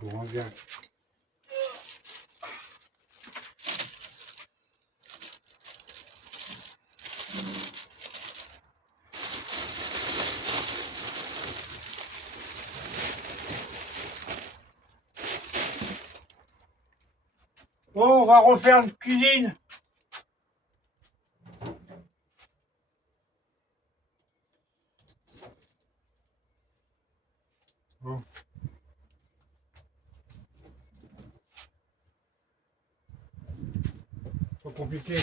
chaud, hein, bien. Bon, on va refaire une cuisine. Bon. Pas compliqué.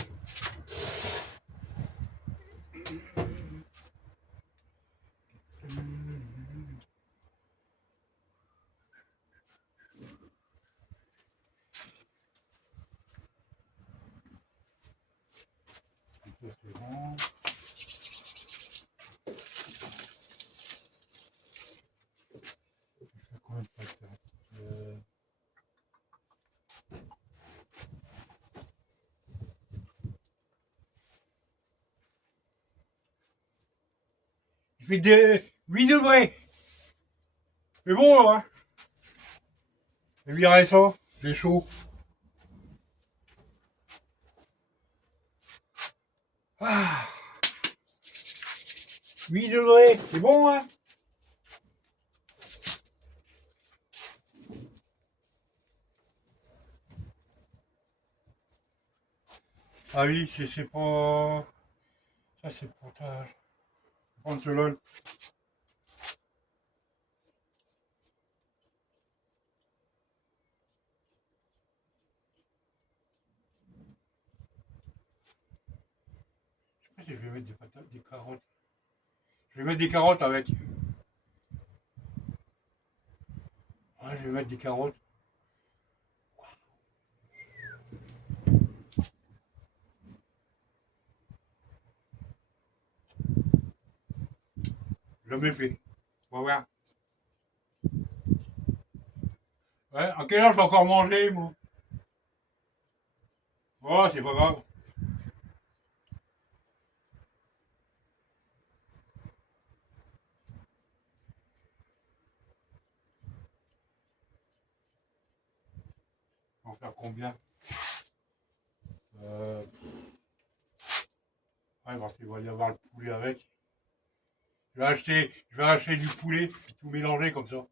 Ça, c'est bon. Ça, combien de pâtes, là Il fait 8 degrés. C'est bon, là, hein. Et virer ça, c'est chaud. Ah, 8 degrés, c'est bon, hein. Ah oui, c'est pas... Ça, c'est potage. Prendre cela. Je sais pas si je vais mettre des patates, des carottes. Je vais mettre des carottes avec. Ouais, je vais mettre des carottes. Je l'ai fait. On va voir. Ouais, à quelle heure je vais encore manger, moi? Oh, c'est pas grave. On va faire combien? Ouais, parce qu'il va y avoir le poulet avec. Je vais acheter du poulet, puis tout mélanger comme ça.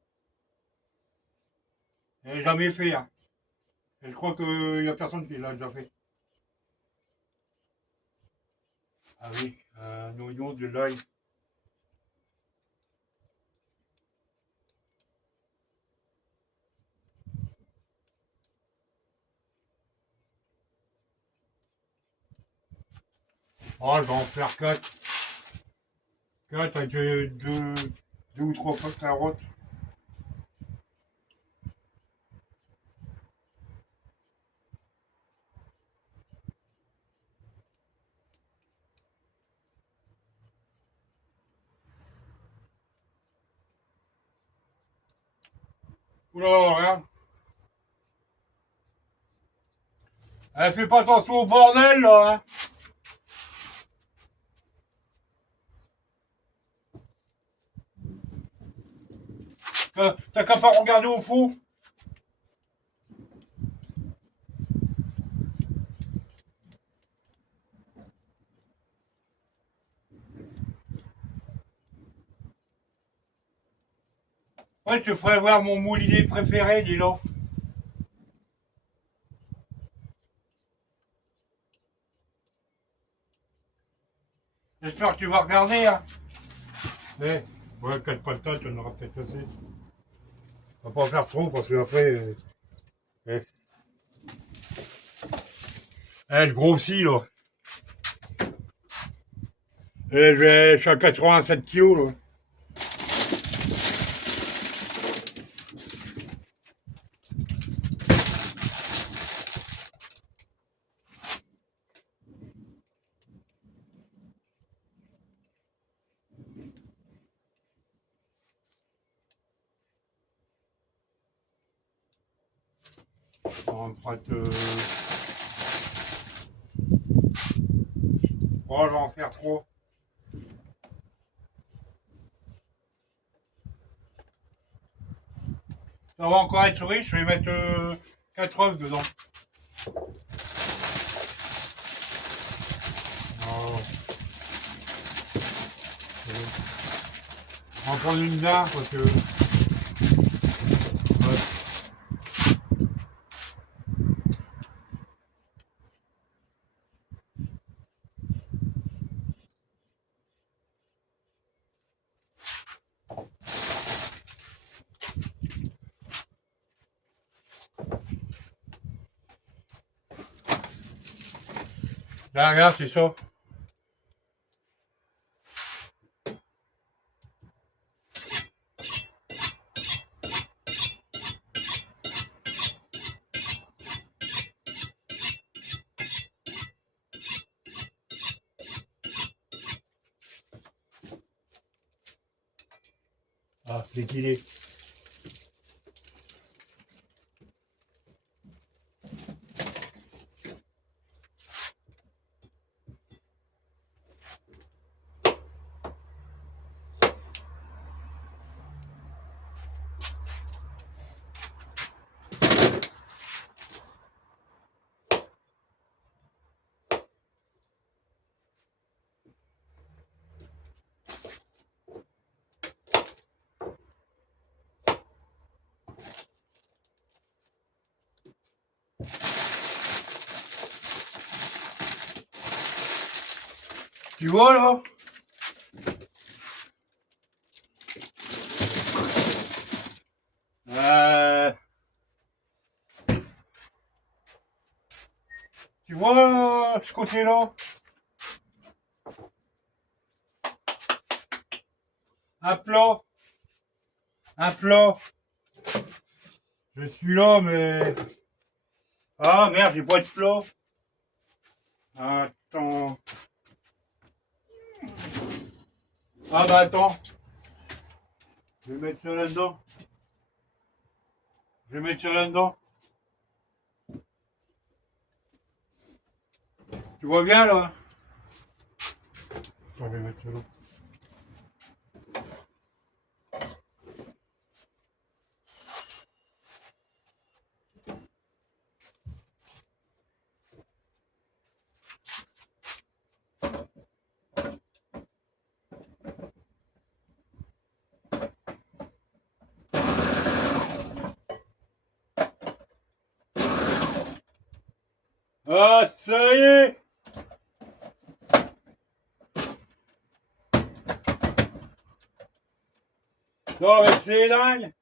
Je l'ai jamais fait, hein. Et je crois qu'il n'y a personne qui l'a déjà fait. Ah oui, un oignon, de l'ail. Oh, je vais en faire 4. 4 avec deux ou trois fois de carottes. Oula, regarde. Elle fait pas attention au bordel, là, hein. T'as qu'à pas regarder au fond. Ouais, je te ferai voir mon moulinet préféré, dis donc. J'espère que tu vas regarder, hein. Ouais, ouais, 4 patates, on aura peut-être assez. On va pas en faire trop parce que après, ouais. Elle grossit, là. Je suis à 87 kilos, là. On va prendre. Oh, je vais en faire trop. Ça va encore être riche, je vais mettre 4 œufs dedans. Oh. On va prendre une bien parce que... Ouais. Là, regarde, c'est ça. Ah, c'est qu'il est. Tu vois là? Tu vois ce côté-là? Un plat. Un plat. Je suis là, mais... Ah merde, j'ai pas de plat. Attends. Ah bah attends. Je vais mettre ça là-dedans. Je vais mettre ça là-dedans. Tu vois bien là? Je vais mettre ça là. Ah, ça y est! Non, mais c'est dingue!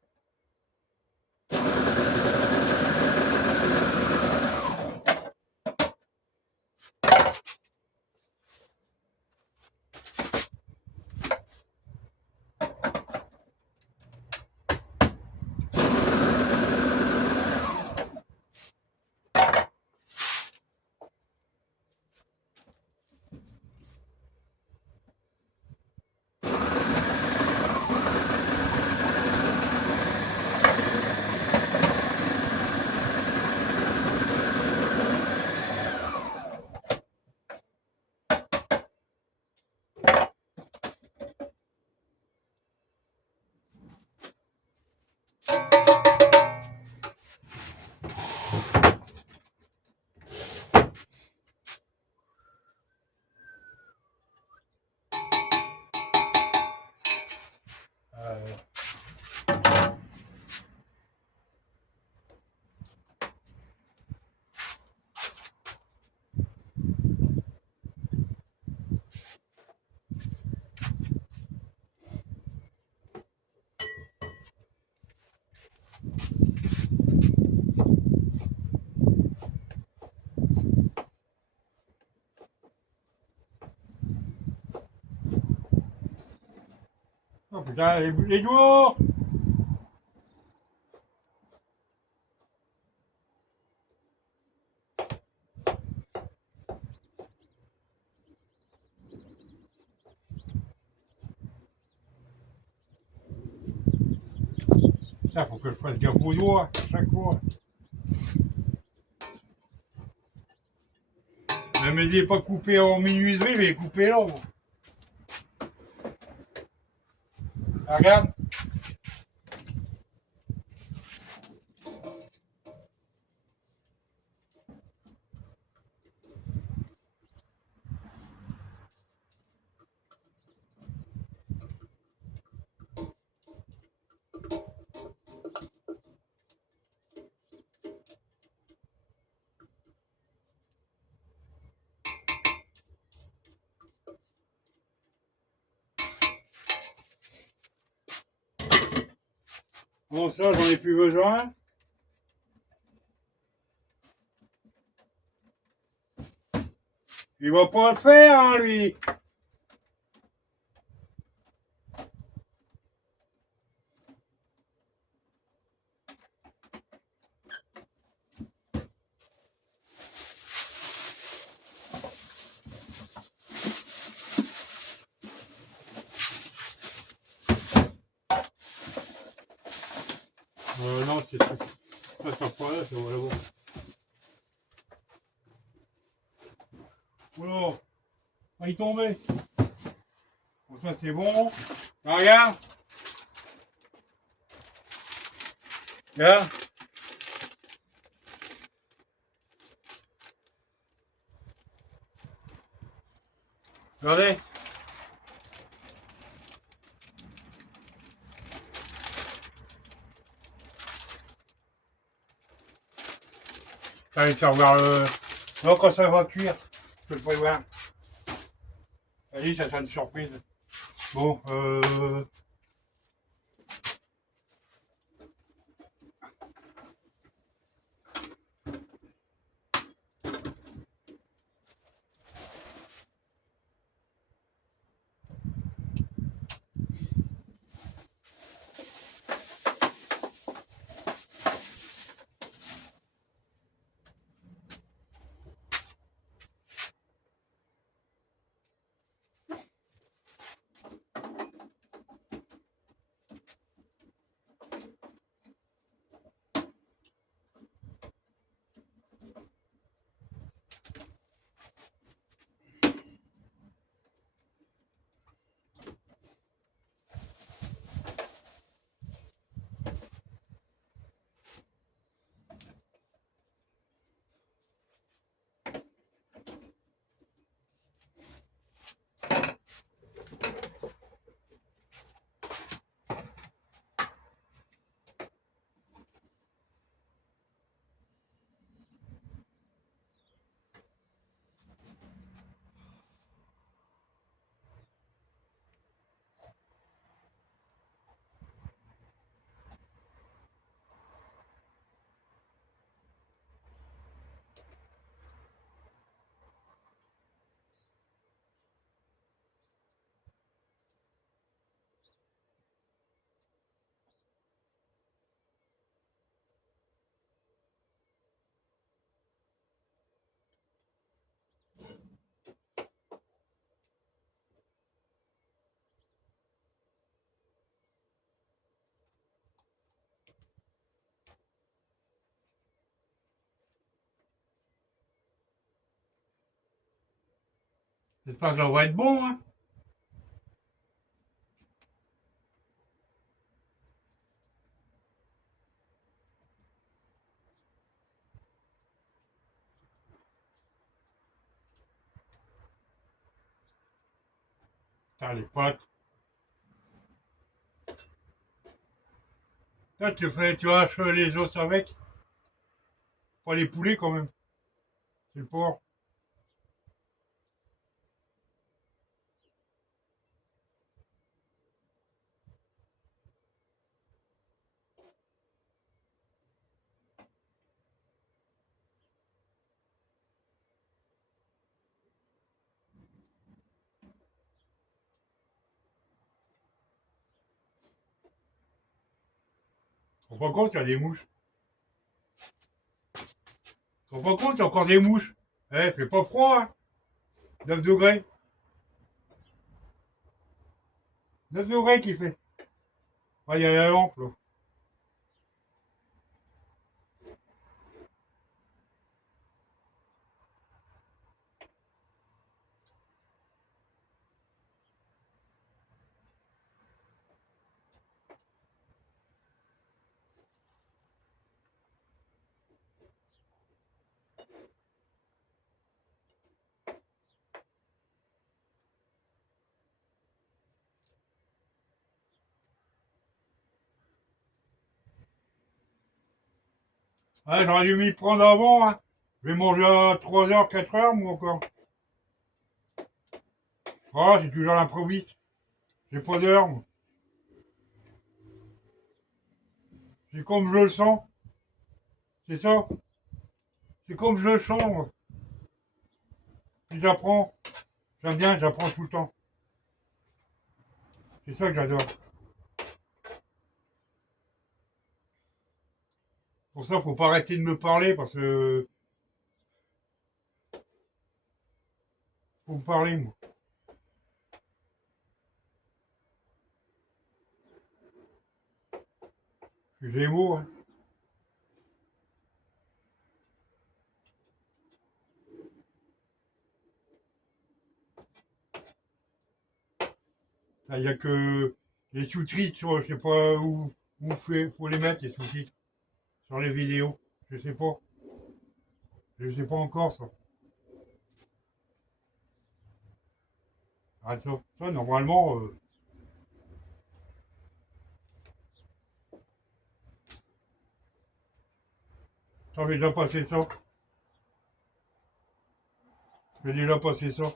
Oh putain, les doigts! Ça, faut que je fasse gaffe aux doigts, à chaque fois. Ne me dis pas couper en minuiterie, mais couper là. Ah, regarde. Bon, ça, j'en ai plus besoin. Il va pas le faire, hein, lui. Non, c'est ça. Ça, ça pas là, ça va là-bas. Oula, il est tombé. Bon, ça, c'est bon. Ah, regarde. Regarde. Regardez. Allez, ça regarde le... Non, quand ça va cuire, je peux le prévoir. Allez, ça sera une surprise. Bon, j'espère que ça va être bon, hein. Putain, les pâtes. Toi, tu haches les os avec. Pas les poulets, quand même. C'est le porc. Tu te rends pas compte, il y a des mouches. Tu te rends pas compte, il y a encore des mouches. Eh, fait pas froid, hein. 9 degrés. 9 degrés qu'il fait. Ah, il y a la lampe, là. Ah, j'aurais dû m'y prendre avant, hein. Je vais manger à 3 h, 4 h, moi, encore. Ah, c'est toujours l'improviste. J'ai pas d'heure, moi. C'est comme je le sens. C'est ça. C'est comme je le sens. Si j'apprends, j'aime bien, j'apprends tout le temps. C'est ça que j'adore. Pour ça, faut pas arrêter de me parler parce que faut me parler, moi. Je suis Gémeaux, hein. Il n'y a que les sous-titres, je sais pas où faut les mettre, les sous-titres, sur les vidéos. Je sais pas. Je sais pas encore, ça. Ah, ça normalement, j'avais déjà passé ça. J'ai déjà passé ça.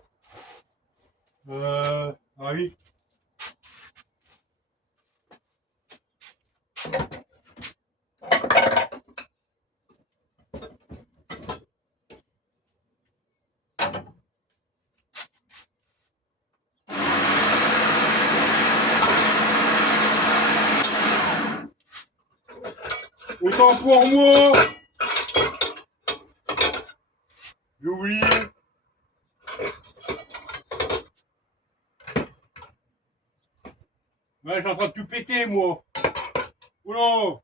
Ah oui. Autant pour moi. J'ai oublié. Ouais, je suis en train de tout péter, moi. Oula.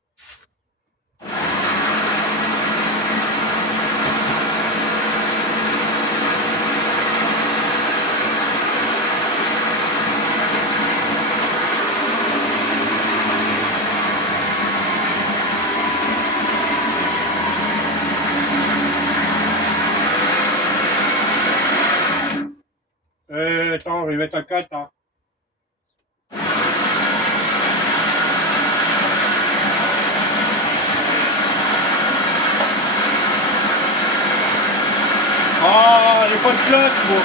Attends, je vais mettre un 4, hein. Ah, j'ai pas de place, moi.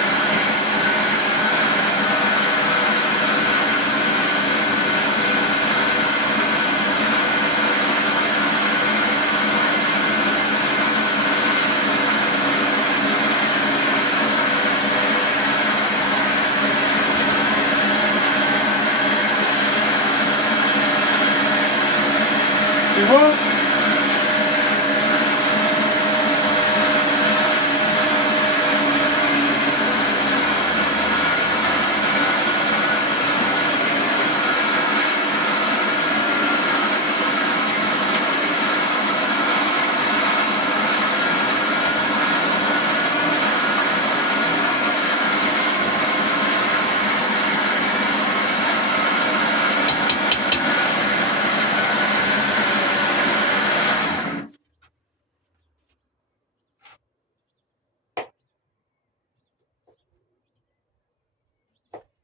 Tu vois?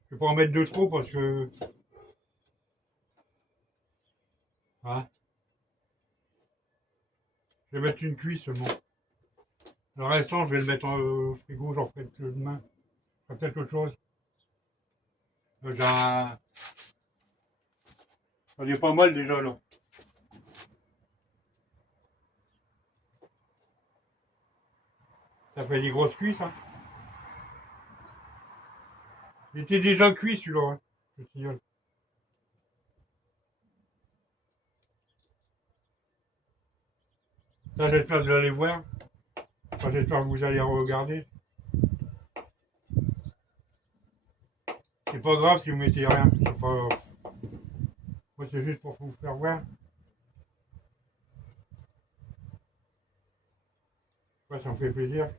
Je vais pas en mettre de trop parce que. Hein, je vais mettre une cuisse seulement. Le restant, je vais le mettre au frigo, j'en ferai peut-être demain. Je ferai peut-être autre chose. J'en ai pas mal déjà là. Ça fait des grosses cuisses, hein. Il était déjà cuit celui-là, hein, le tilleul. Ça, j'espère que vous allez voir. Enfin, j'espère que vous allez regarder. C'est pas grave si vous mettez rien. C'est pas. Moi, c'est juste pour vous faire voir. Ouais, ça me fait plaisir.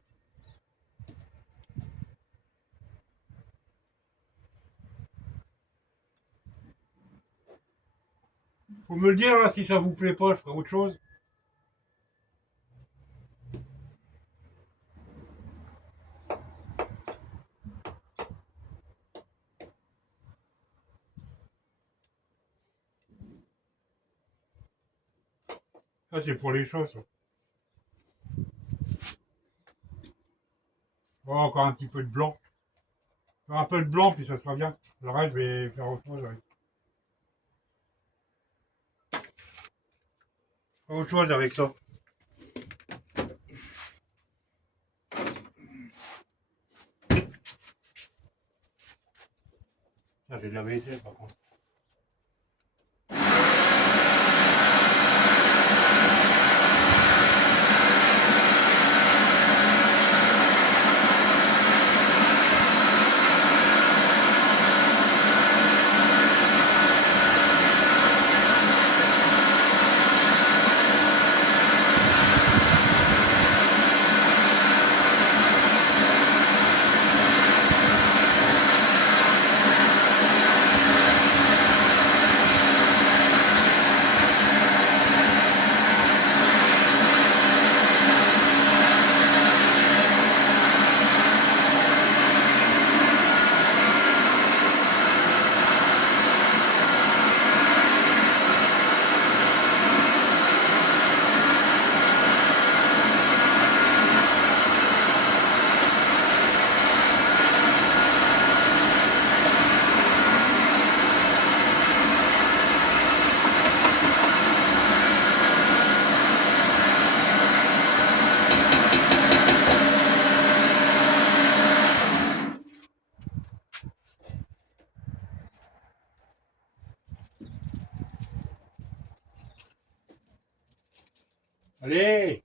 Faut me le dire là, si ça vous plaît pas, je ferai autre chose. Ça, c'est pour les choses, ça. Oh, encore un petit peu de blanc. Un peu de blanc, puis ça sera bien. Le reste, je vais faire autre chose avec. Autre chose avec ça. Ça, j'ai de la vaisselle par contre. Allez!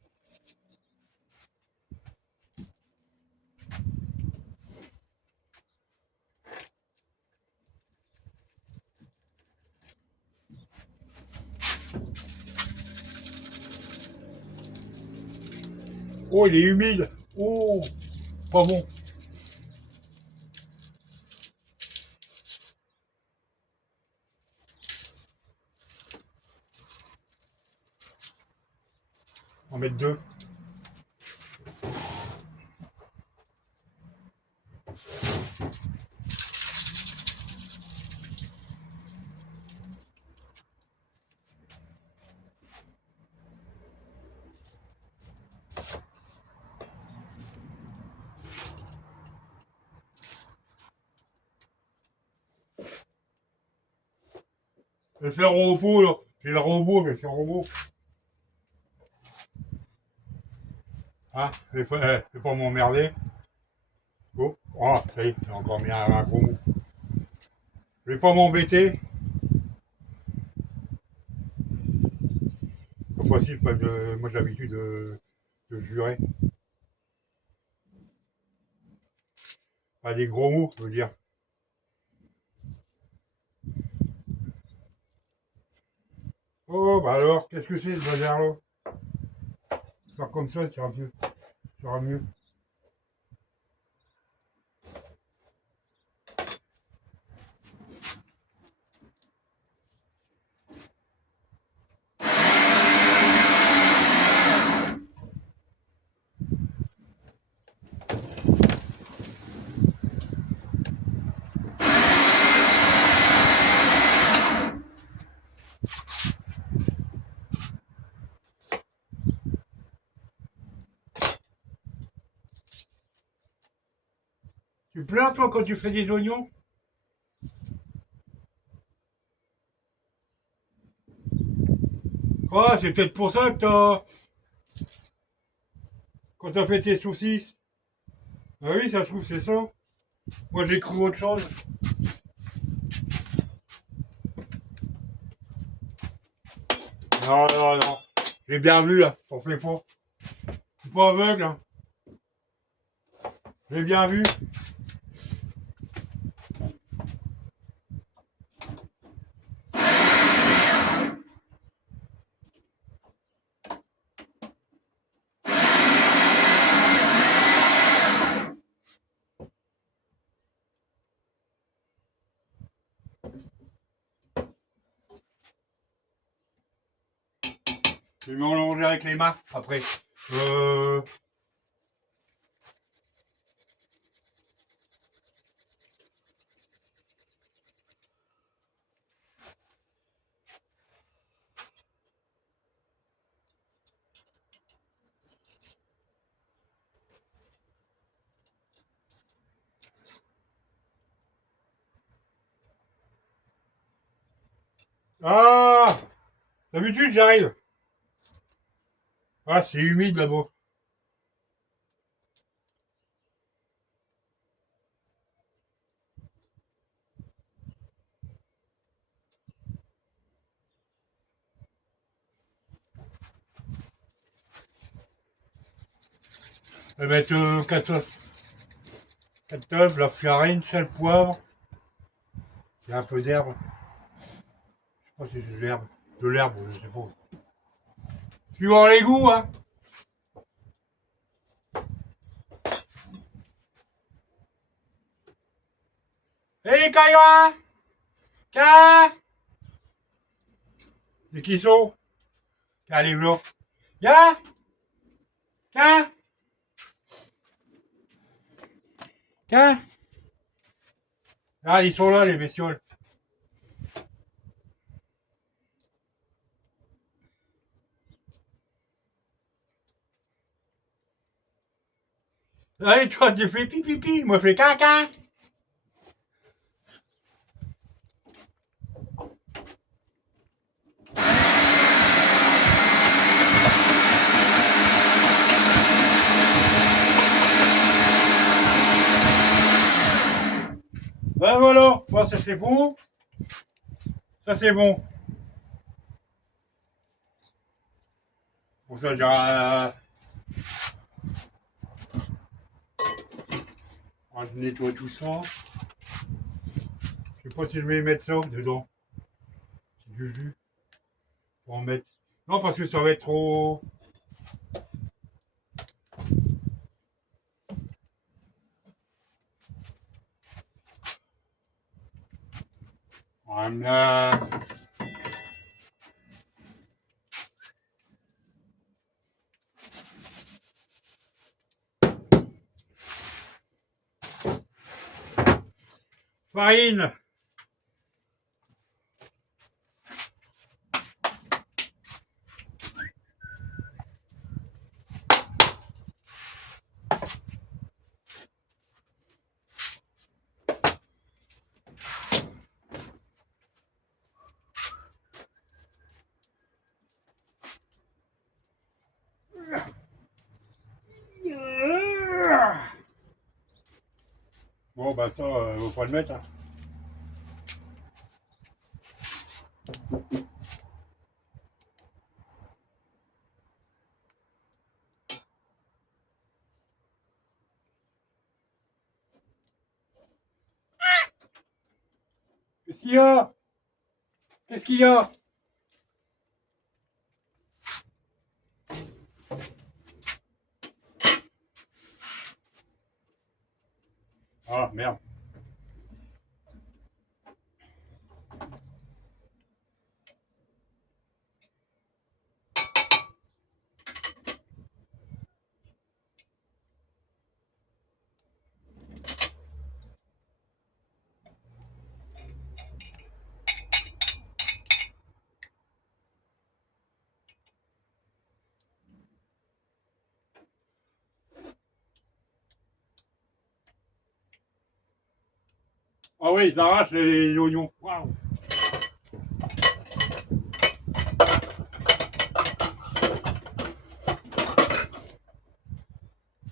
Oh, il est humide. Oh, pas bon. On va mettre deux. Je vais faire au repos, là. J'ai le robot, je vais faire au robot. Hein? Je vais pas m'emmerder. Oh, oh, ça y est, j'ai encore mis un gros mot. Je vais pas m'embêter. Cette fois-ci, moi j'ai l'habitude de jurer. Pas des gros mots, je veux dire. Oh, bah alors, qu'est-ce que c'est ce bazar-là? Faire comme ça sera mieux. Ça sera mieux. Tu pleures, toi, quand tu fais des oignons? Ah, c'est peut-être pour ça que quand t'as fait tes saucisses. Ah oui, ça se trouve, c'est ça. Moi, j'ai cru autre chose. Non, non, non. J'ai bien vu, là. T'en fais pas. Je suis pas aveugle, hein. J'ai bien vu. Je vais me mélanger avec les mains, après. Euh... Ah! D'habitude, j'arrive. Ah, c'est humide là-bas. Je vais mettre 4 œufs, la farine, sel, poivre. Il y a un peu d'herbe. Je sais pas si c'est de l'herbe. De l'herbe, je sais pas. Suivant les goûts, hein. Hé, les cailloux! Tiens! C'est qui sont? Tiens, les blancs. Tiens! Tiens! Tiens! Ah, ils sont là, les bestioles. Allez, toi, tu fais pipi, moi je fais caca. Ben voilà, moi ça c'est bon. Ça c'est bon. Pour ça, je nettoie tout ça. Je sais pas si je vais mettre ça dedans. C'est du jus. Pour en mettre. Non, parce que ça va être trop. Voilà. Farine. Bon, bah ça, faut pas le mettre. Hein. Qu'est-ce qu'il y a? Qu'est-ce qu'il y a? Ah, merde. Ah oui, ils arrachent les oignons. Waouh.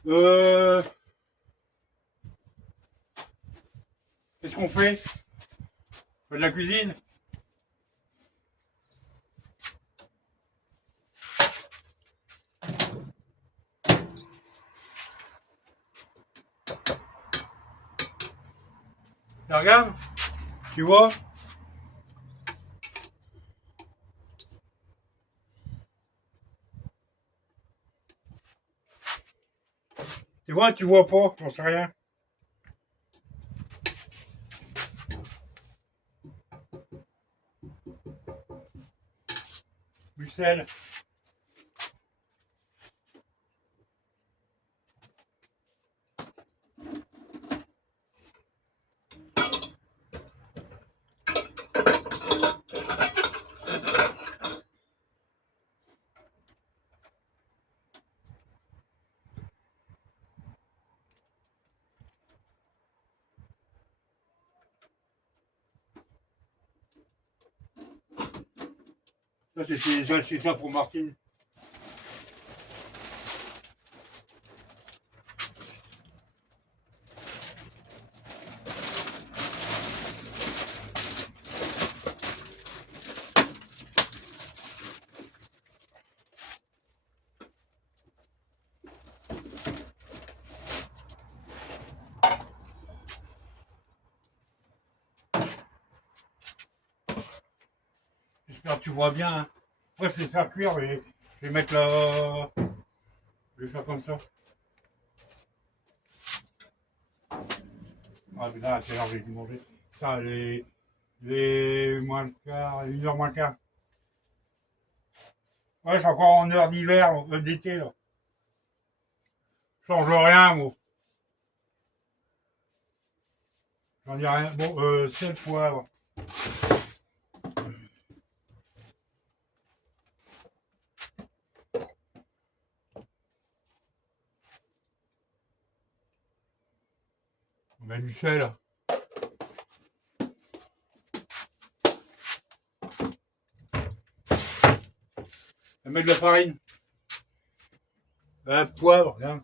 Euh, Qu'est-ce qu'on fait? On fait de la cuisine? Tu regardes? Tu vois? Tu vois pas, j'en sais rien. Du sel. Ça, c'est ça pour Martine. J'espère que tu vois bien. Hein. Après, je vais faire cuire et je vais mettre la. Je vais faire comme ça. Ah, mais là, à quelle heure j'ai dû manger? Ça, les moins le quart, 1h moins le quart. Ouais, c'est encore en heure d'hiver, d'été, là. Change rien, moi. J'en dis rien. Bon, sel, poivre. On met du sel. On met de la farine. Poivre, regarde.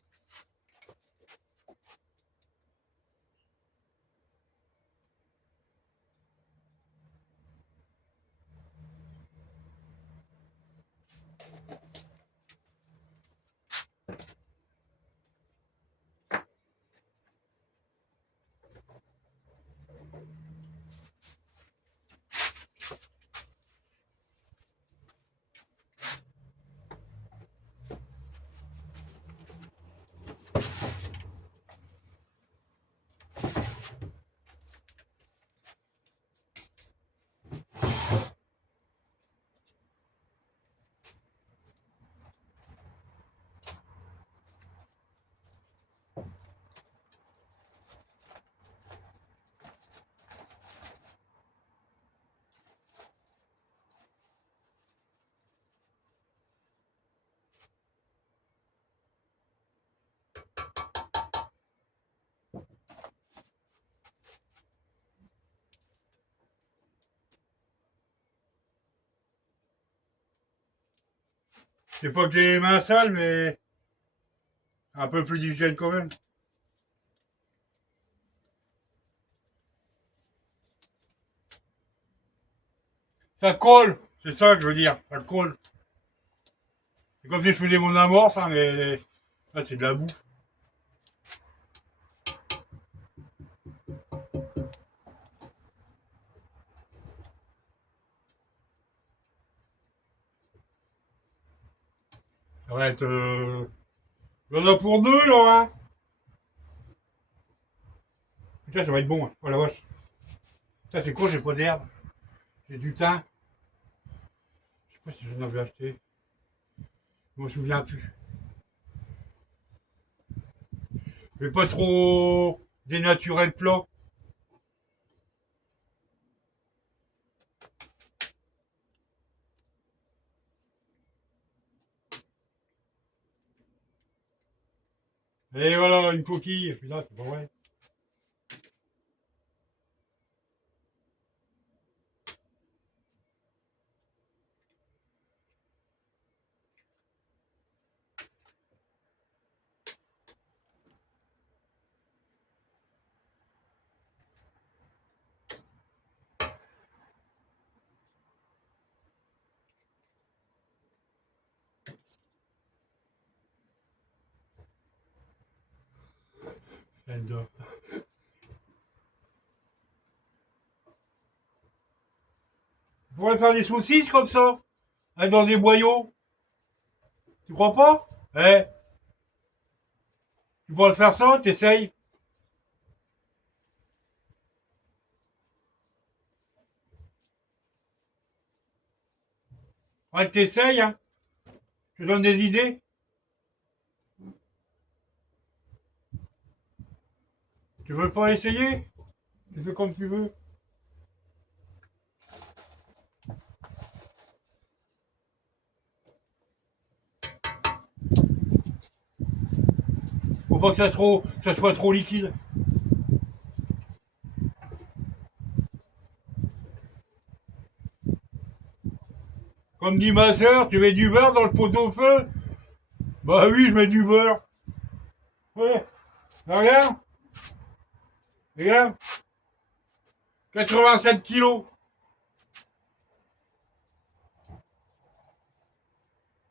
C'est pas que j'ai les mains sales, mais un peu plus d'hygiène quand même. Ça colle, c'est ça que je veux dire, ça colle. C'est comme si je faisais mon amour, ça, mais là, c'est de la boue. Ça va être. Il y en a pour deux, là, hein. Putain, ça va être bon, hein. Oh la vache. Ça, c'est quoi, j'ai pas d'herbe. J'ai du thym. Je sais pas si j'en avais acheté. Je m'en souviens plus. Je vais pas trop dénaturer le plat. Et voilà, une coquille. Et puis là, c'est pas vrai. On pourrait faire des saucisses comme ça, hein, dans des boyaux. Tu crois pas? Eh, tu pourrais faire ça, t'essayes. Ouais, t'essayes, hein. Je te donne des idées. Tu veux pas essayer? Tu fais comme tu veux. Faut pas que ça soit trop liquide. Comme dit ma soeur, tu mets du beurre dans le pot au feu? Bah oui, je mets du beurre. Ouais, regarde, regarde. 87 kilos.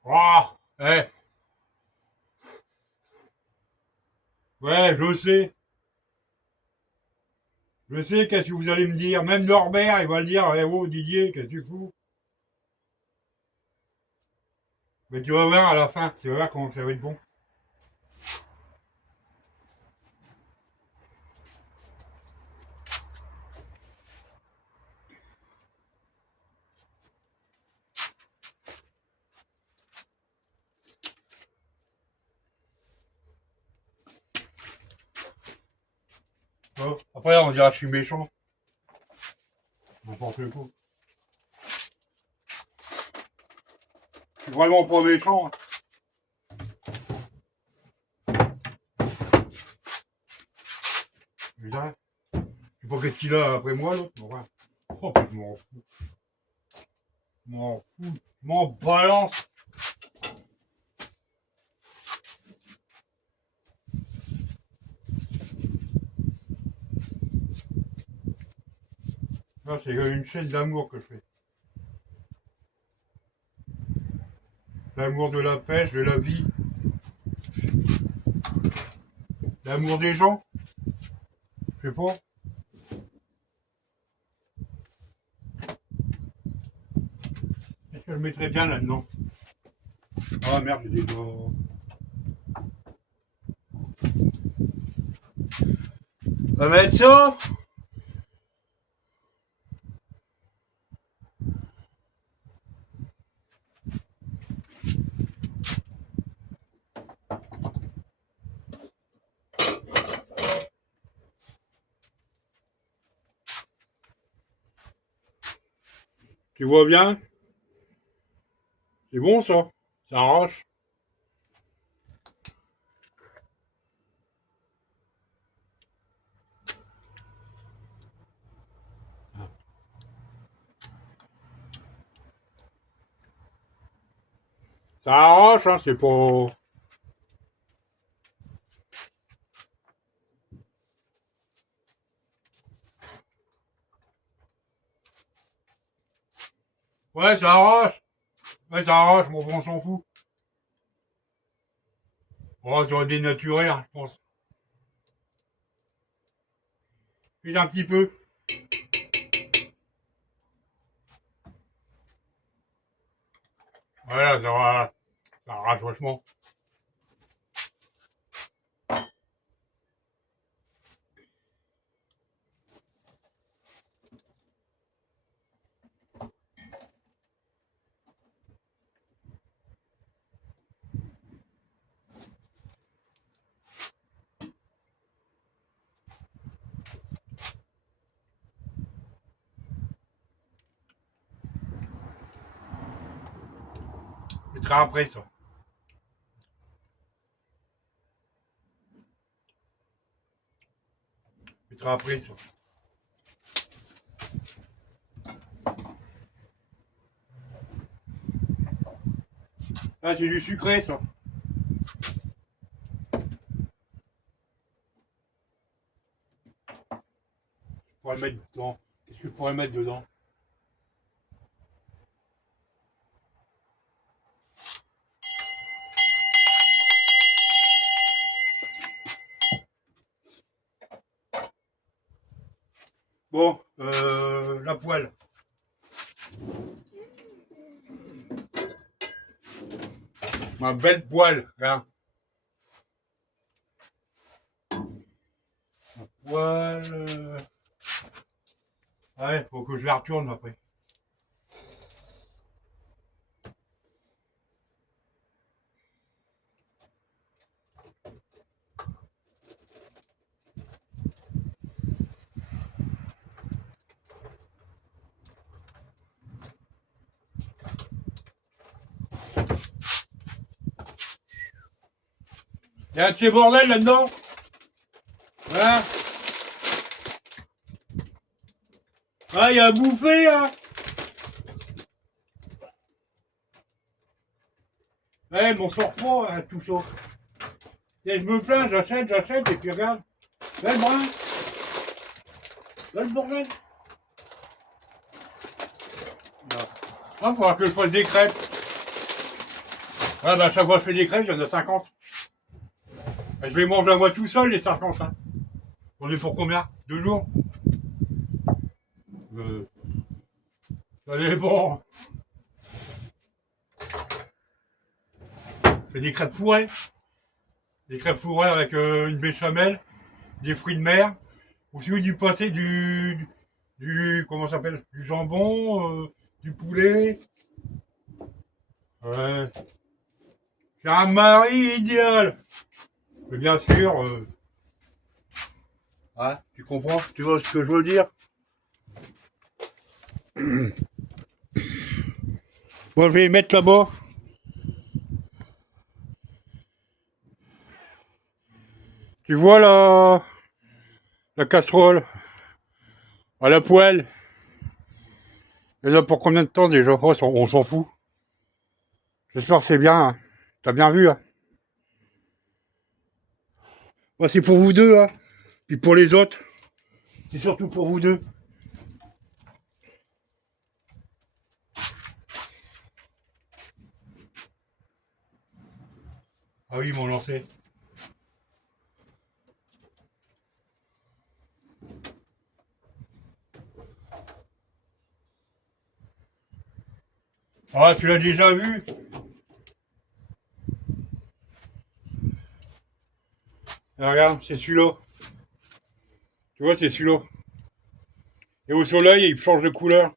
Ah, eh, ouais, je sais. Je sais qu'est-ce que vous allez me dire. Même Norbert, il va le dire. Eh oh, Didier, qu'est-ce que tu fous? Mais tu vas voir à la fin, tu vas voir comment ça va être bon. Oh, après, on dira que je suis méchant. N'importe quoi. Je suis vraiment pas méchant. Putain. Je sais pas qu'est-ce qu'il a après moi, l'autre. Bon, ouais. Oh, je m'en fous. M'en fous. M'en balance. Là, c'est une chaîne d'amour que je fais. L'amour de la pêche, de la vie. L'amour des gens. Je sais pas. Est-ce que je le mettrais bien là-dedans? Ah merde, j'ai des doigts. On va mettre ça. Tu vois bien? C'est bon ça. Ça arrache. Ça arrache, hein, c'est pas. Ouais, ça arrache. Ouais, ça arrache, mon on s'en fout. Oh, ça va dénaturer, hein, je pense. Juste un petit peu. Voilà, ça va. Ça arrache vachement. Je mettrai après ça. Je mettrai après ça. Ah, c'est du sucré ça. Je pourrais le mettre dedans. Qu'est-ce que je pourrais mettre dedans? Bon, la poêle. Ma belle poêle, regarde. Ma poêle. Ouais, faut que je la retourne après. Il y a un de ces bordels là-dedans. Hein? Ah, il y a à bouffer, hein? Ouais, m'en sort pas, hein, tout ça. Et je me plains, j'achète, et puis regarde. Là, le brin. Là, le bordel. Ah, il faudra que je fasse des crêpes. Ah, bah, à chaque fois que je fais des crêpes, il y en a 50. Je les mange à moi tout seul, les 50, hein. On est pour combien? 2 jours? Ça dépend. fais des crêpes fourrées. Des crêpes fourrées avec une béchamel, des fruits de mer, ou si vous du pâté, comment ça s'appelle, du jambon, du poulet. Ouais. J'ai un mari idéal. Mais bien sûr, ouais, tu comprends, tu vois ce que je veux dire. Bon, je vais les mettre là-bas. Tu vois la casserole à la poêle. Et là pour combien de temps déjà? Oh, on s'en fout. J'espère que c'est bien. Hein. T'as bien vu, hein. Bon, c'est pour vous deux, hein. Puis pour les autres, c'est surtout pour vous deux. Ah oui, ils m'ont lancé. Ah, tu l'as déjà vu? Ah, regarde, c'est celui-là. Tu vois, c'est celui-là. Et au soleil, il change de couleur.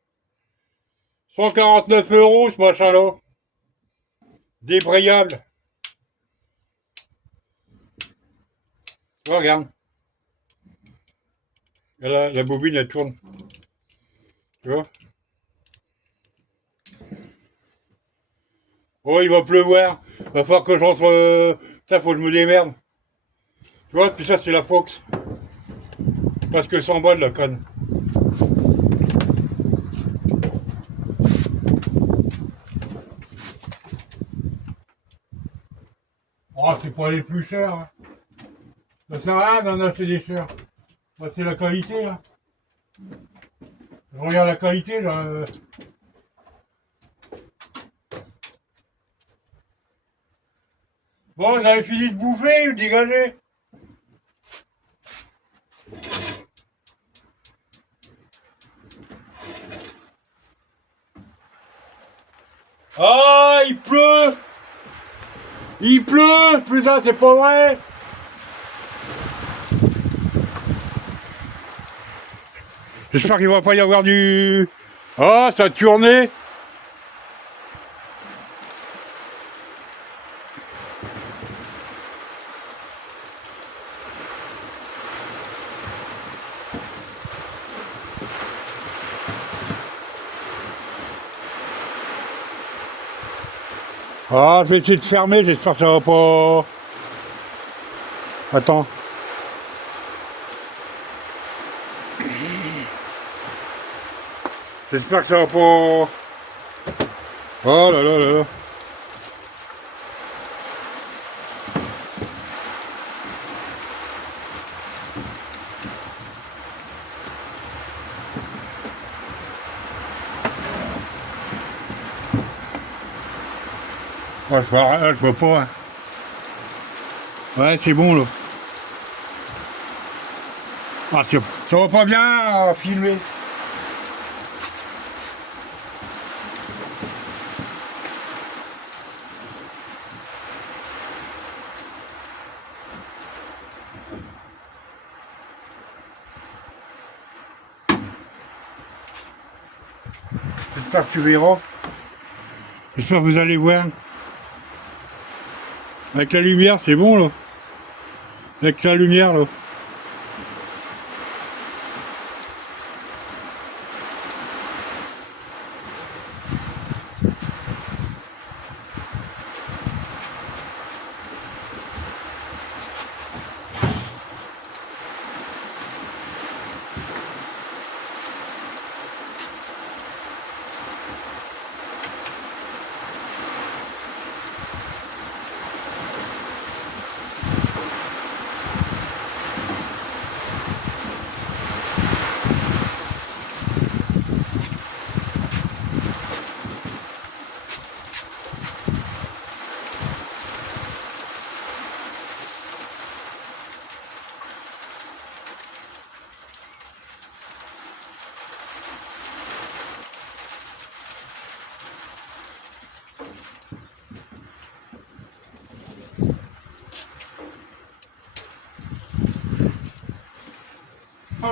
149 € ce machin-là. Débrayable. Tu vois, regarde. Et là, la bobine, elle tourne. Tu vois? Oh, il va pleuvoir. Va falloir que je rentre. Ça, faut que je me démerde. Tu vois, puis ça, c'est la Fox. Parce que 100 balles, la conne. Oh, c'est pas les plus chers. Hein. Ça sert à rien d'en acheter des chers. Bah, c'est la qualité, là. Je regarde la qualité, là. Bon, vous avez fini de bouffer, dégagez. Ah, il pleut. Il pleut. Putain, c'est pas vrai. J'espère qu'il va pas y avoir du... Ah, ça a tourné. Ah, je vais essayer de fermer, j'espère que ça va pas... Attends. J'espère que ça va pas... Oh là là là là. Ouais, je vois pas. Hein. Ouais, c'est bon là. Ah, ça va pas bien filmer. J'espère que tu verras. J'espère que vous allez voir. Avec la lumière, c'est bon là. Avec la lumière là.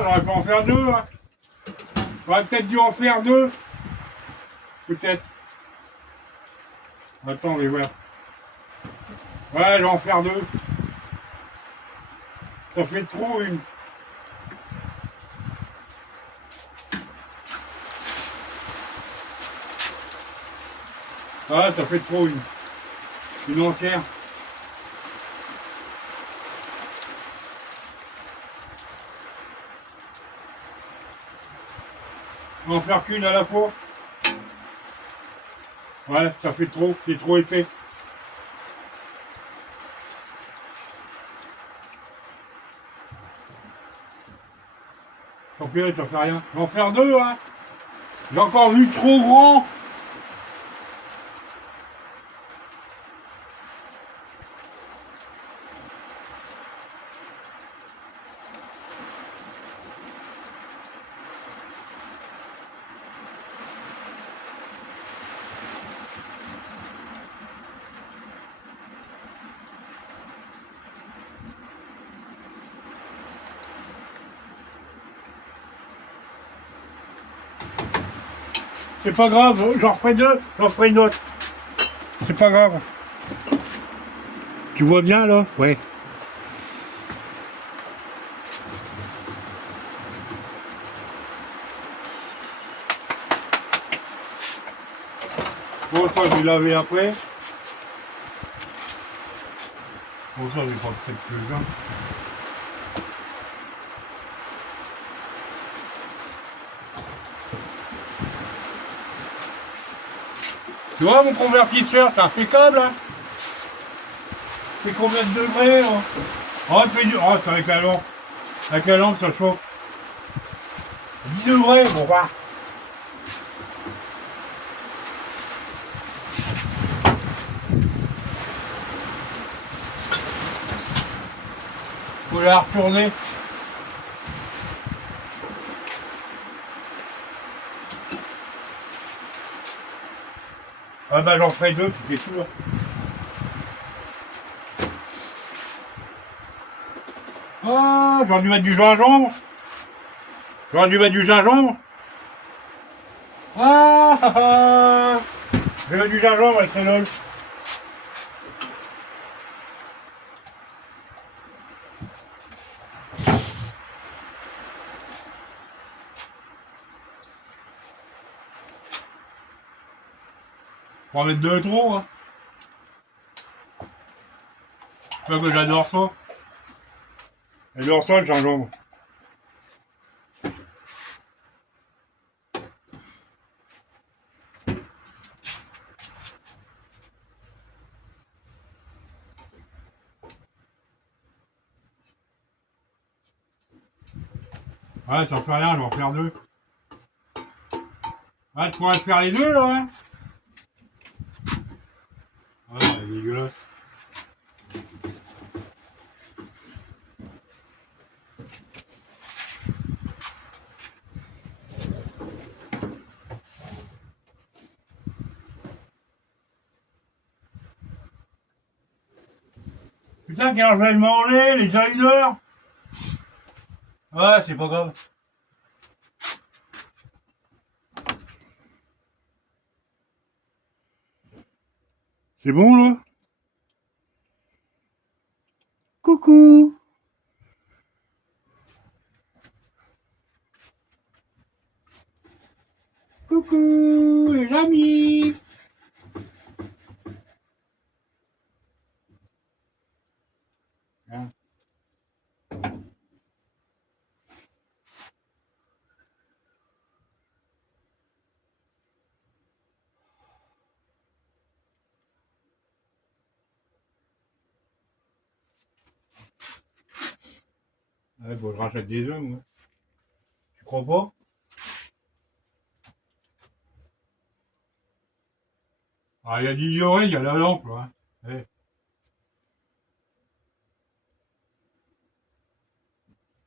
j'aurais pu en faire deux, hein. J'aurais peut-être dû en faire deux. Peut-être. Attends, on va voir. Ouais, je vais en faire deux. Ça fait trop une. Ouais, ça fait trop une. Une entière. On va en faire qu'une à la fois. Ouais, ça fait trop. C'est trop épais. Tant pis, ça fait rien. Je vais en faire deux, hein. J'ai encore vu trop grand. C'est pas grave, j'en ferai deux, j'en ferai une autre. C'est pas grave. Tu vois bien là? Ouais. Bon, ça, je vais laver après. Bon, ça, je vais pas peut-être plus bien. Tu vois, mon convertisseur, c'est impeccable, hein? C'est combien de degrés, hein? Oh, il fait du... Oh, c'est avec la lampe. Avec la lampe, ça chauffe. 10 degrés, bon, bah. Faut la retourner. Ah bah, j'en ferai deux, c'est tout, hein. Ah, j'aurais dû mettre du gingembre. J'aurais dû mettre du gingembre. Ah, ah, ah. J'ai mis du gingembre avec les lol. On va mettre deux trop, hein. C'est pas que j'adore ça. J'adore ça, le gingembre. Ouais, ça fait rien, je vais en faire deux. Ouais, tu pourrais faire les deux, là, hein. Ouais, c'est dégueulasse. Putain, quand je vais le manger, les diners. Ouais, c'est pas grave. C'est bon, là? Coucou! Coucou, les amis! Hein. Ouais, faut que je rachète des œufs, moi. Tu crois pas? Ah, il y a du il y a la lampe, là. Ouais.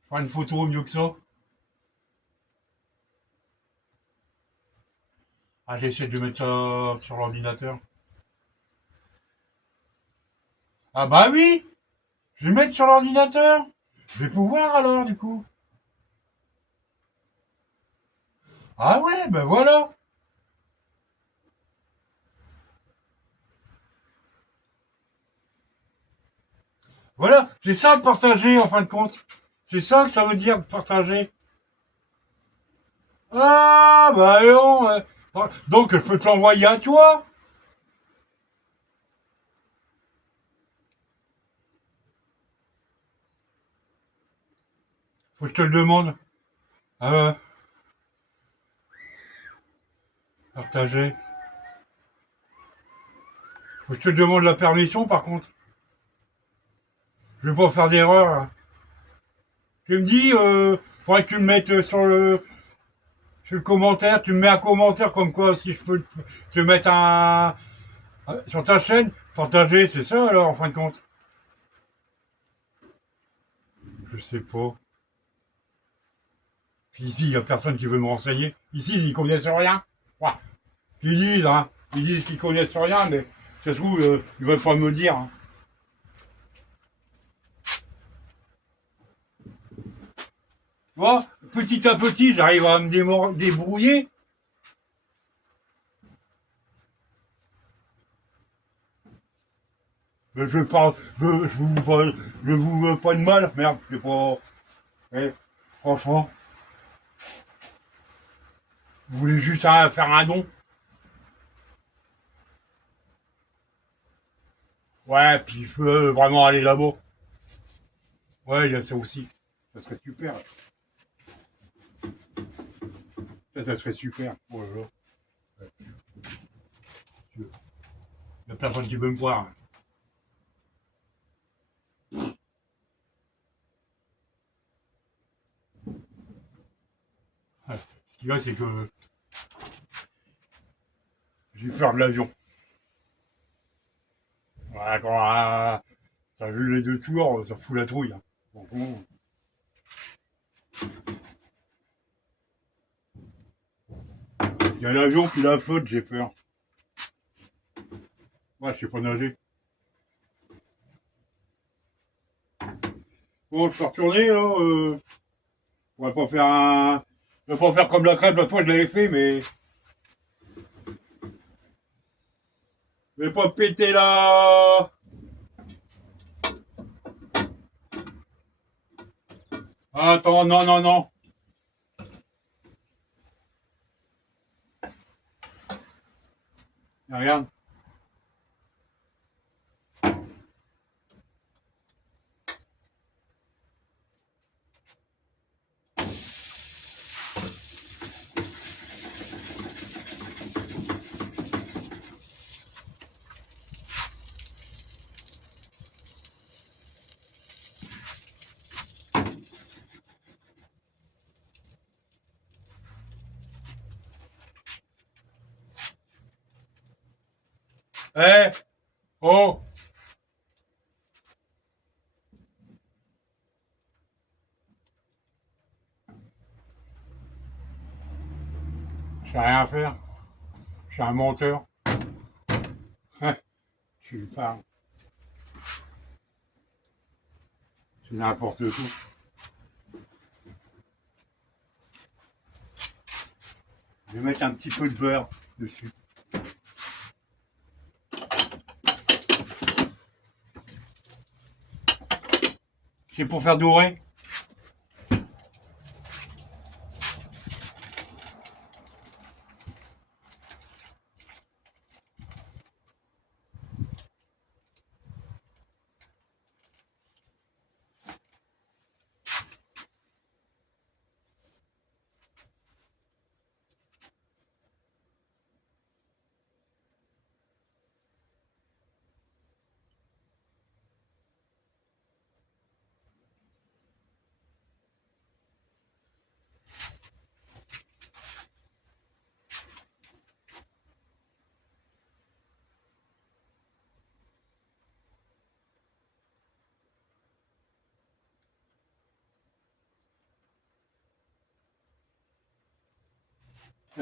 Je ferai une photo mieux que ça. Ah, j'essaie de mettre ça sur l'ordinateur. Ah bah oui! Je vais le mettre sur l'ordinateur! Je vais pouvoir alors, du coup. Ah ouais, ben voilà. Voilà, c'est ça partager en fin de compte. C'est ça que ça veut dire partager. Ah bah non. Donc je peux te l'envoyer à toi. Faut que je te le demande. Partager. Faut que je te demande la permission par contre. Je vais pas faire d'erreur là. Tu me dis, faudrait que tu me mettes sur le commentaire, tu me mets un commentaire comme quoi si je peux te mettre sur ta chaîne, partager, c'est ça alors en fin de compte. Je sais pas. Puis ici, il y a personne qui veut me renseigner. Ici, ils connaissent rien. Ouais. Ils disent, hein. Ils disent qu'ils connaissent rien, mais ça se trouve, ils veulent pas me le dire. Hein. Tu vois, petit à petit, j'arrive à me débrouiller. Mais je parle, je vous veux pas de mal, merde, c'est pas, eh, franchement, vous voulez juste faire un don. Ouais, puis je veux vraiment aller là-bas. Ouais, il y a ça aussi. Ça serait super. Ça serait super. Oh là là. Il y a personne qui veut me voir. Ouais. Ce qu'il y a, c'est que j'ai peur de l'avion. Ouais, quand t'as vu les deux tours, ça fout la trouille. Hein. Franchement, il y a l'avion puis la flotte, j'ai peur. Ouais, je sais pas nager. Bon, je peux retourner, là. On va pas faire un. On va pas faire comme la crêpe, la fois je l'avais fait, mais. Je vais pas péter là. Attends, non, non, non. Regarde. Eh, oh, je sais rien faire. Je suis un menteur. Tu parles. C'est n'importe quoi. Je vais mettre un petit peu de beurre dessus. C'est pour faire dorer.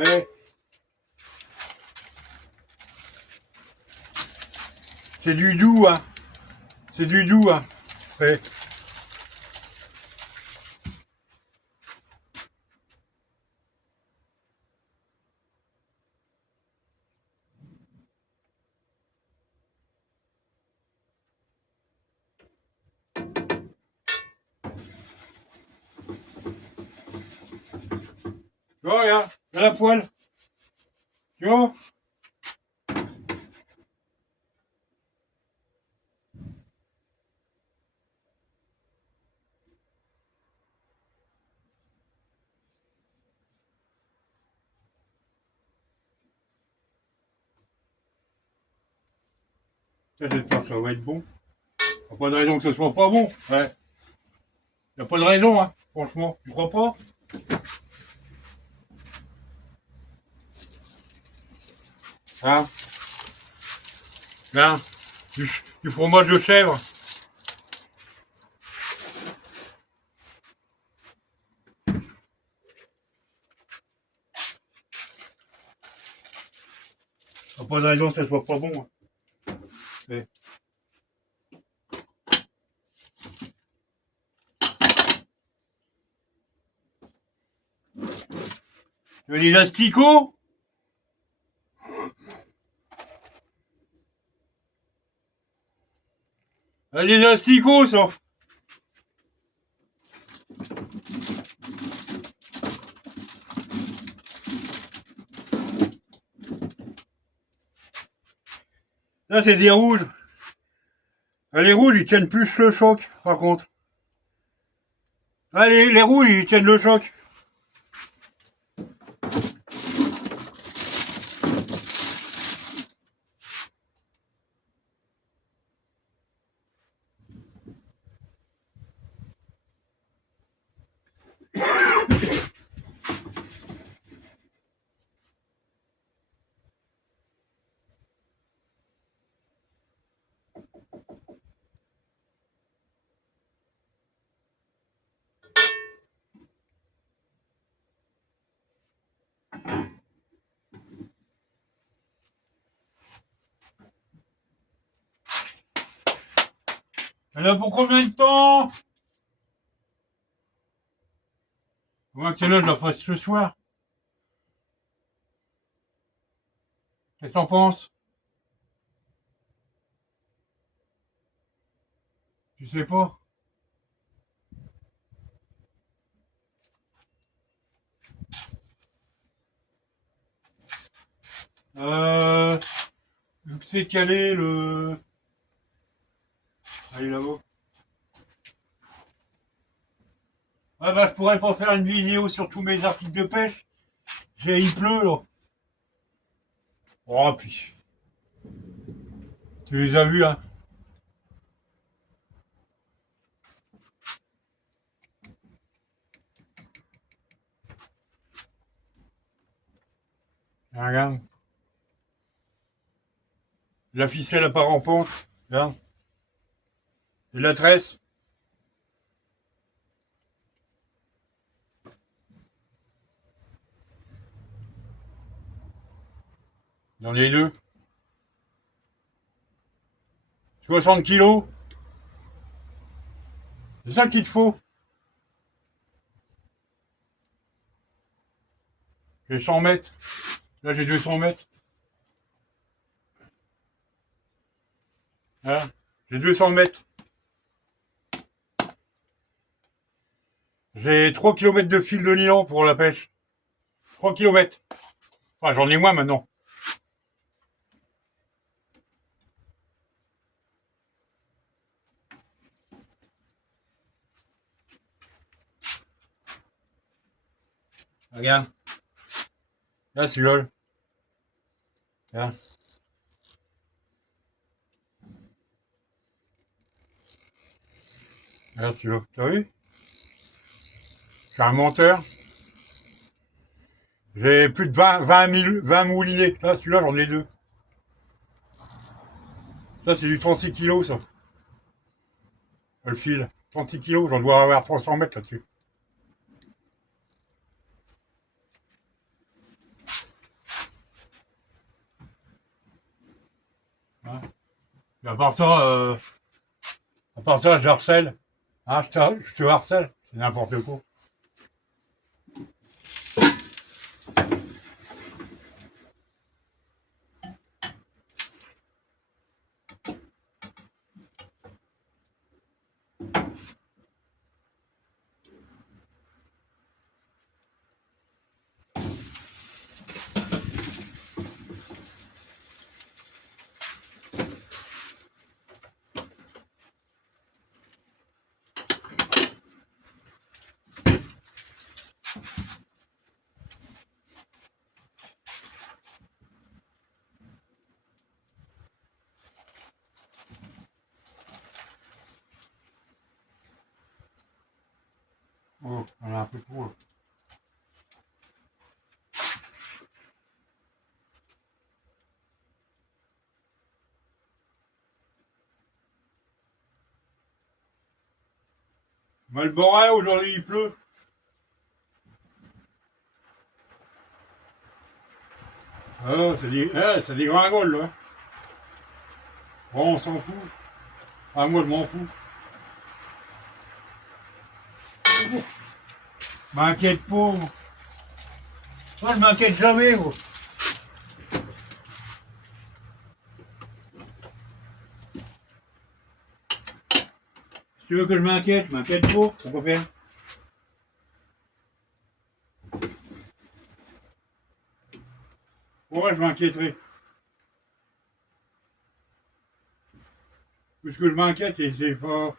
Eh, c'est du doux, hein. C'est du doux, hein. Eh, vois, regarde, il y a la poêle. Tu vois? Ça, j'espère que ça va être bon. Y a pas de raison que ce soit pas bon. Ouais. Y a pas de raison, hein, franchement. Tu crois pas? Hein? Là, du fromage de chèvre. Y a pas de raison que ça soit pas bon. Hein. Ouais. Tu veux des asticots? Des asticots, ça. Là, c'est des rouges. Ah, les rouges, ils tiennent plus le choc, par contre. Ah, les rouges, ils tiennent le choc. Il y en a pour combien de temps? Moi, quelle heure je la fasse ce soir? Qu'est-ce que t'en penses? Tu sais pas? Euh, vu que c'est calé, le... Allez, là-bas. Ah bah, je pourrais pas faire une vidéo sur tous mes articles de pêche. Il pleut, là. Oh, puis, tu les as vus, hein? Regarde. La ficelle à part en pente. Regarde. Et la tresse. Dans les deux. 60 kilos. C'est ça qu'il te faut. J'ai 100 mètres. Là, j'ai 200 mètres. Hein, j'ai 200 mètres. J'ai 3 kilomètres de fil de nylon pour la pêche. 3 kilomètres. Enfin, j'en ai moins maintenant. Regarde. Là, c'est lol. Regarde. Regarde, celui-là. T'as vu? Je suis un menteur. J'ai plus de 20 moulinets. Là, celui-là, j'en ai deux. Ça, c'est du 36 kilos, ça. Le fil. 36 kilos, j'en dois avoir 300 mètres là-dessus. Hein. Et à part ça, je harcèle. Hein, je te harcèle. C'est n'importe quoi. Oh, on a un peu trop. Là. Malboret, aujourd'hui il pleut. Ah, ça dégringole là. Bon, on s'en fout. Ah, moi je m'en fous. M'inquiète pas. Moi je m'inquiète jamais. Moi. Si tu veux que je m'inquiète pas. Pourquoi faire? Pourquoi je m'inquiéterais? Tout ce que je m'inquiète, c'est pas.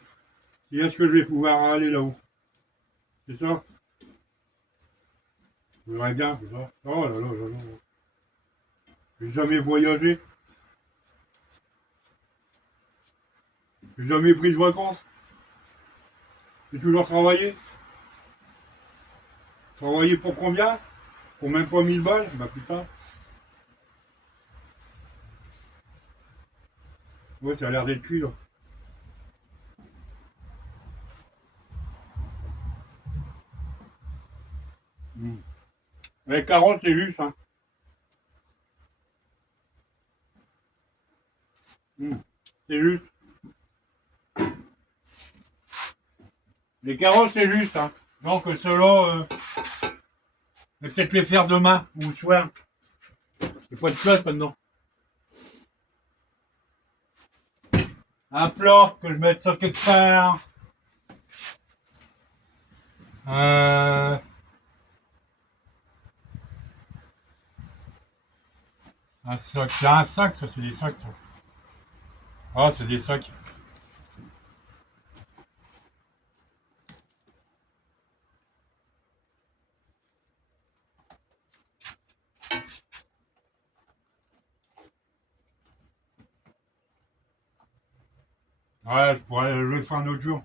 Est-ce que je vais pouvoir aller là-haut? C'est ça? Je voudrais bien, c'est ça. Oh là là là là. J'ai jamais voyagé. J'ai jamais pris de vacances. J'ai toujours travaillé. Travaillé pour combien? Pour même pas 1000 balles? Bah putain. Ouais, ça a l'air d'être cuit là. Mm. Les carottes, c'est juste, hein. Mm. C'est juste. Les carottes, c'est juste, hein. Donc, ceux-là, je vais peut-être les faire demain ou le soir. Il faut de place maintenant. Un plat que je mette sur quelque part. Euh, un sac. C'est un sac, ça, c'est des sacs, ça. Ah, c'est des sacs. Ouais, je pourrais le faire un autre jour.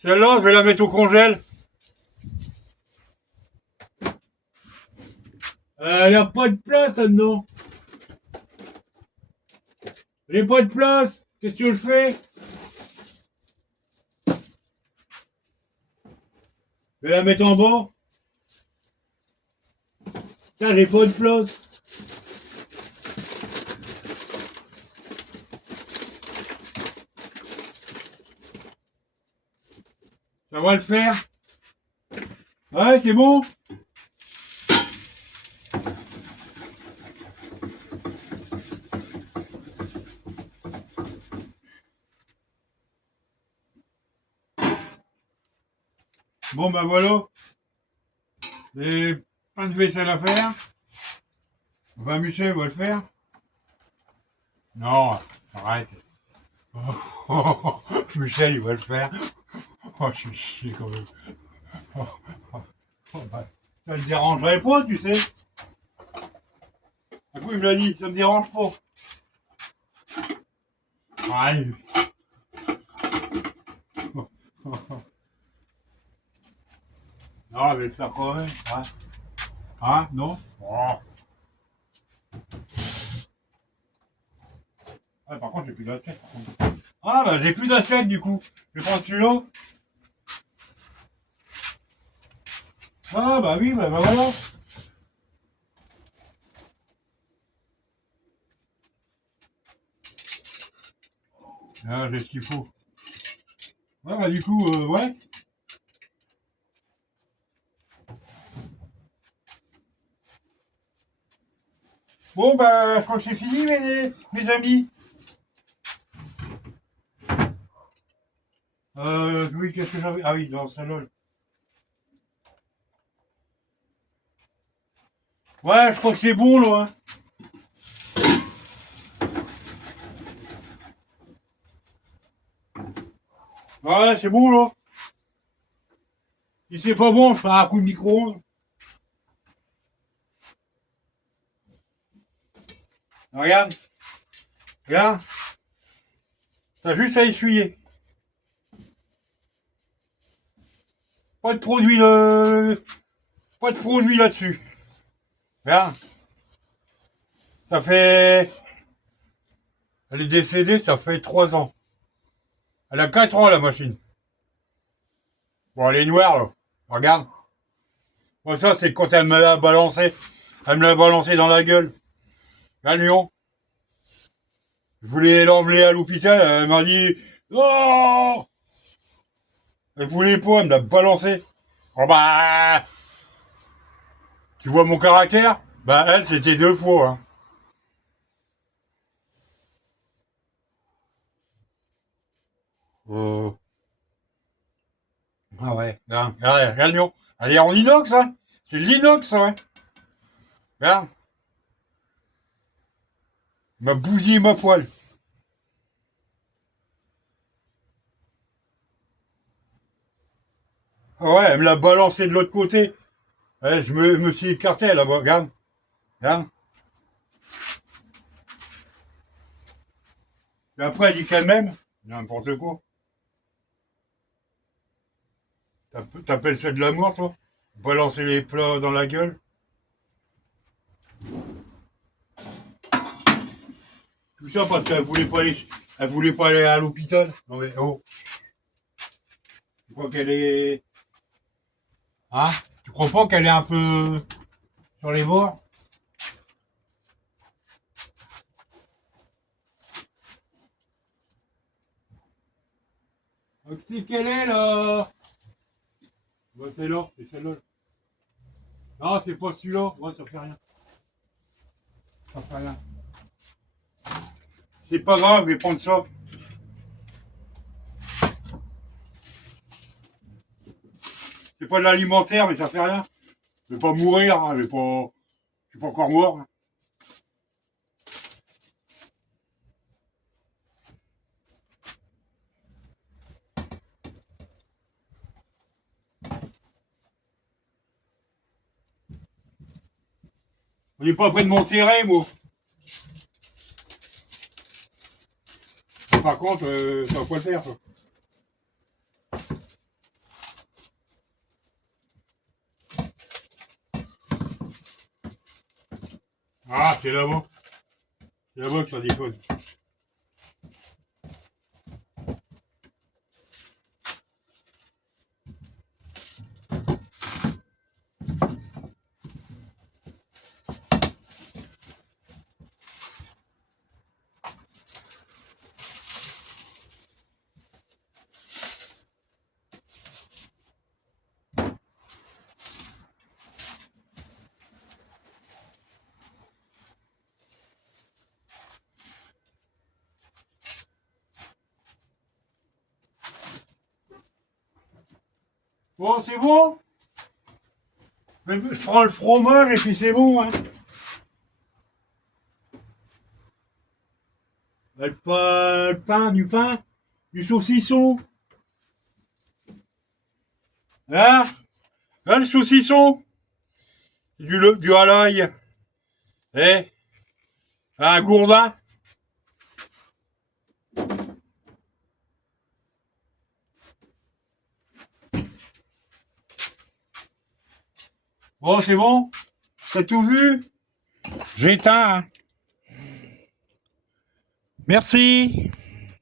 Celle-là, je vais la mettre au congèle. Il n'y a pas de place là-dedans. J'ai pas de place. Qu'est-ce que je fais? Je vais la mettre en bas. Tiens, j'ai pas de place. Ça va le faire? Ouais, c'est bon? Bon, ben voilà. J'ai plein de vaisselle à faire. Ben, Michel va le faire. Non, arrête. Michel, il va le faire. Oh, je suis chier quand même. Bah, ça ne dérangerait pas, tu sais. Un coup, il me l'a dit, ça me dérange pas. Ouais. Non, je vais le faire quand même. Hein, hein non oh. Ouais, par contre, j'ai plus d'assiette. Ah, bah, j'ai plus d'assiette, du coup. Je vais prendre celui-là. Ah, bah oui, bah voilà. Ah, j'ai ce qu'il faut. Ouais, bah du coup, ouais. Bon, bah, je crois que c'est fini, mes amis. Oui, qu'est-ce que j'avais? Ah oui, dans le salon. Ouais, je crois que c'est bon, là. Hein. Ouais, c'est bon, là. Si c'est pas bon, je ferai un coup de micro-ondes. Regarde, regarde. T'as juste à essuyer. Pas de produit, pas de produit là-dessus. Regarde. Ça fait... Elle est décédée, ça fait 3 ans. Elle a 4 ans, la machine. Bon, elle est noire, là. Regarde. Bon, ça, c'est quand elle me l'a balancé. Elle me l'a balancé dans la gueule. À Lyon. Je voulais l'emmener à l'hôpital. Elle m'a dit... Oh, elle voulait pas, elle me l'a balancé. Oh bah... Tu vois mon caractère? Bah, elle, c'était 2 fois. Hein. Euh, Ah ouais, regarde, Lyon. Elle est en inox, hein. C'est de l'inox, ouais. Regarde. Ma bousillé ma poêle. Ah ouais, elle me l'a balancé de l'autre côté. Ouais, me suis écarté là-bas, regarde. Regarde. Et après, elle dit qu'elle m'aime. N'importe quoi. T'appelles ça de l'amour, toi? Balancer les plats dans la gueule? Tout ça parce qu'elle voulait pas aller, elle voulait pas aller à l'hôpital. Non mais, oh. Tu crois qu'elle est, hein? Tu crois pas qu'elle est un peu sur les bords? Donc, c'est qu'elle est, là? Bah, c'est là, c'est celle-là. Non, c'est pas celui-là. Ouais, ça fait rien. Ça fait rien. C'est pas grave, je vais prendre ça. C'est pas de l'alimentaire, mais ça fait rien. Je vais pas mourir, hein, je suis pas encore mort. Hein. On n'est pas près de m'enterrer, moi. Par contre, ça va pas le faire, ça. Ah, c'est là-bas. C'est là-bas que ça déconne. Bon, c'est bon. Je prends le fromage et puis c'est bon. Hein. Le pain, du pain, du saucisson. Hein? Là, le saucisson. Du à l'ail. Eh, un gourdin. Bon, c'est bon? T'as tout vu? J'éteins. Hein. Merci.